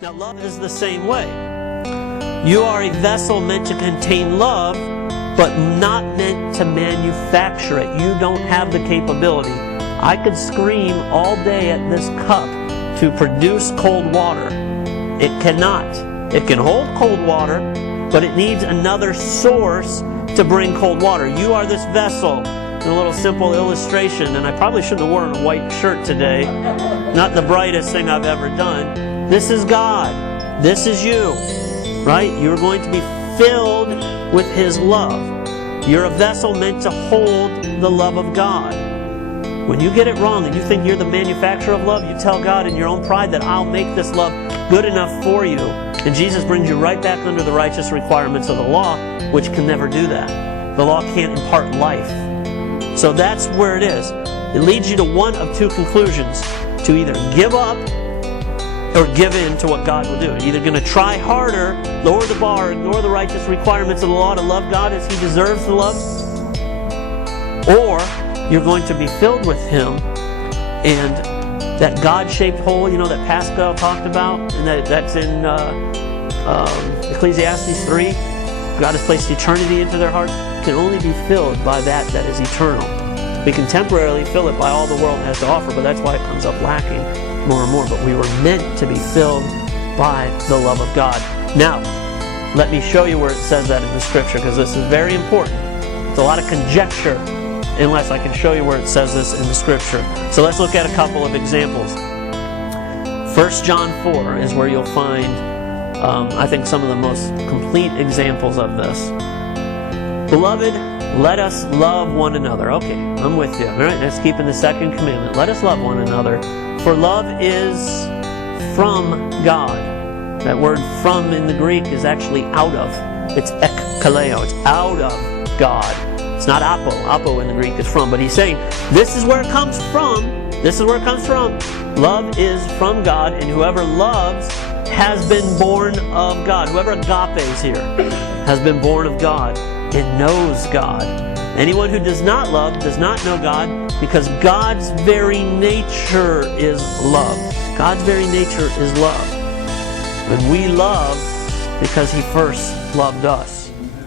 Now, love is the same way. You are a vessel meant to contain love, but not meant to manufacture it. You don't have the capability. I could scream all day at this cup to produce cold water. It cannot. It can hold cold water, but it needs another source to bring cold water. You are this vessel. A little simple illustration, and I probably shouldn't have worn a white shirt today. Not the brightest thing I've ever done. This is God. This is you. Right? You're going to be filled with His love. You're a vessel meant to hold the love of God. When you get it wrong and you think you're the manufacturer of love, you tell God in your own pride that I'll make this love good enough for you. And Jesus brings you right back under the righteous requirements of the law, which can never do that. The law can't impart life. So that's where it is. It leads you to one of two conclusions. To either give up or give in to what God will do. You're either going to try harder, lower the bar, ignore the righteous requirements of the law to love God as He deserves the love, or you're going to be filled with Him, and that God-shaped hole, that Pascal talked about, and that's in Ecclesiastes 3, God has placed eternity into their hearts, can only be filled by that is eternal. We can temporarily fill it by all the world has to offer, but that's why it comes up lacking more and more. But we were meant to be filled by the love of God. Now, let me show you where it says that in the Scripture, because this is very important. It's a lot of conjecture unless I can show you where it says this in the Scripture. So let's look at a couple of examples. 1 John 4 is where you'll find, I think, some of the most complete examples of this. Beloved, let us love one another. Okay, I'm with you. All right, let's keep in the second commandment. Let us love one another, for love is from God. That word "from" in the Greek is actually out of. It's ekkaleo. It's out of God. It's not apo. Apo in the Greek is from. But he's saying, this is where it comes from. This is where it comes from. Love is from God, and whoever loves has been born of God. Whoever agapes here has been born of God. It knows God. Anyone who does not love does not know God, because God's very nature is love. God's very nature is love. And we love because He first loved us.